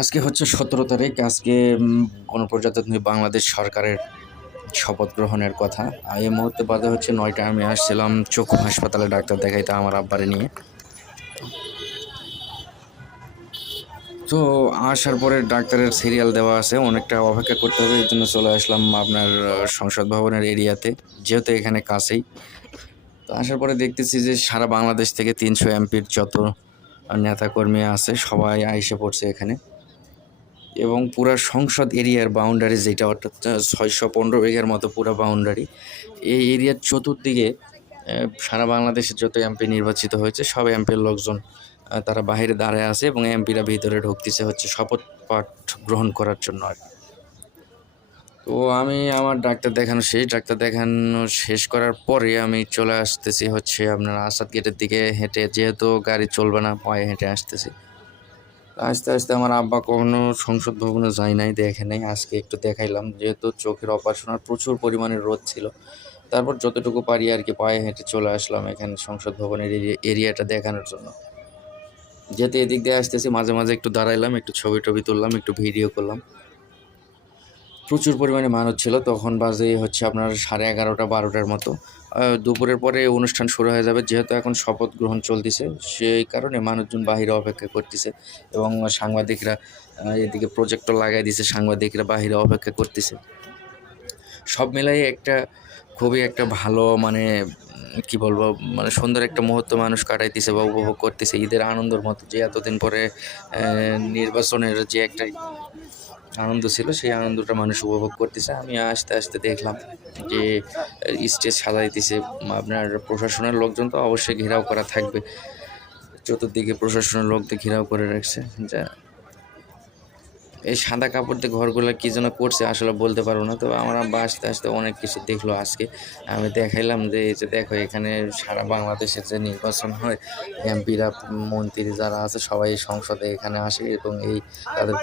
আজকে হচ্ছে ১৭ তারিখ। আজকে গণপ্রজাতন্ত্রী বাংলাদেশ সরকারের শপথ গ্রহণের কথা। এই মুহূর্তে বাজে হচ্ছে ৯টা। আমি আসছিলাম চক্ষু হাসপাতালে ডাক্তার দেখাইতে আমার আব্বারে নিয়ে। তো আসার পরে ডাক্তারের সিরিয়াল দেওয়া আছে, অনেকটা অপেক্ষা করতে হবে। এই জন্য চলে আসলাম আপনার সংসদ ভবনের এরিয়াতে, যেহেতু এখানে কাছেই। তো আসার পরে দেখতেছি যে সারা বাংলাদেশ থেকে ৩০০ এমপির যত নেতাকর্মী আছে সবাই আইসে পড়ছে এখানে। এবং পুরা সংসদ এরিয়ার বাউন্ডারি যেটা, অর্থাৎ ৬১৫ বিঘার মতো পুরা বাউন্ডারি। এই এরিয়ার চতুর্দিকে সারা বাংলাদেশে যত এমপি নির্বাচিত হয়েছে সব এমপির লোকজন তারা বাহিরে দাঁড়ায় আছে এবং এমপিরা ভিতরে ঢুকতেছে হচ্ছে শপথ পাঠ গ্রহণ করার জন্য আর কি। তো আমি আমার ডাক্তার দেখানো শেষ করার পরে আমি চলে আসতেছি হচ্ছে আপনার আসাদ গেটের দিকে হেঁটে, যেহেতু গাড়ি চলবে না, পায়ে হেঁটে আসতেছি। আস্তে আস্তে আমার আব্বা কখনো সংসদ ভবনে যায় নাই, দেখে নাই। আজকে একটু দেখাইলাম, যেহেতু চোখের অপারেশন আর প্রচুর পরিমাণে রোদ ছিল। তারপর যতটুকু পারি আর কি পায়ে হেঁটে চলে আসলাম এখানে সংসদ ভবনের এরিয়াটা দেখানোর জন্য। যেহেতু এদিক দিয়ে আসতেছি, মাঝে মাঝে একটু দাঁড়াইলাম, একটু ছবি টবি তুললাম, একটু ভিডিও করলাম। প্রচুর পরিমাণে মানুষ ছিল। তখন বাজে হচ্ছে আপনার 11:30-12টার মতো। দুপুরের পরে অনুষ্ঠান শুরু হয়ে যাবে, যেহেতু এখন শপথ গ্রহণ চলতেছে সেই কারণে মানুষজন বাহিরে অপেক্ষা করতেছে এবং সাংবাদিকরা এদিকে প্রজেক্টর লাগাই দিছে, সাংবাদিকরা বাহিরে অপেক্ষা করতেছে। সব মিলাই খুবই একটা ভালো কি বলবো, সুন্দর একটা মুহূর্ত মানুষ কাটাইতেছে বা উপভোগ করতেছে ঈদের আনন্দের মতো, যে এতদিন পরে নির্বাচনের যে একটা আনন্দ ছিল সেই আনন্দটা মানুষ উপভোগ করতেছে। আমি আস্তে আস্তে দেখলাম যে স্টেজ সাজাইতেছে আপনার প্রশাসনের লোকজন, তো অবশ্যই ঘেরাও করা থাকবে, চতুর্দিকে প্রশাসনের লোকদের ঘেরাও করে রাখছে। যা এই সাদা কাপড় দিয়ে ঘরগুলো কী যেন করছে আসলে বলতে পারবো না, তবে আমার আব্বা আস্তে আস্তে অনেক কিছু দেখলো আজকে। আমি দেখাইলাম যে এই যে দেখো, এখানে সারা বাংলাদেশের যে নির্বাচন হয়, এমপিরা মন্ত্রী যারা আছে সবাই সংসদে এখানে আসে এবং এই তাদের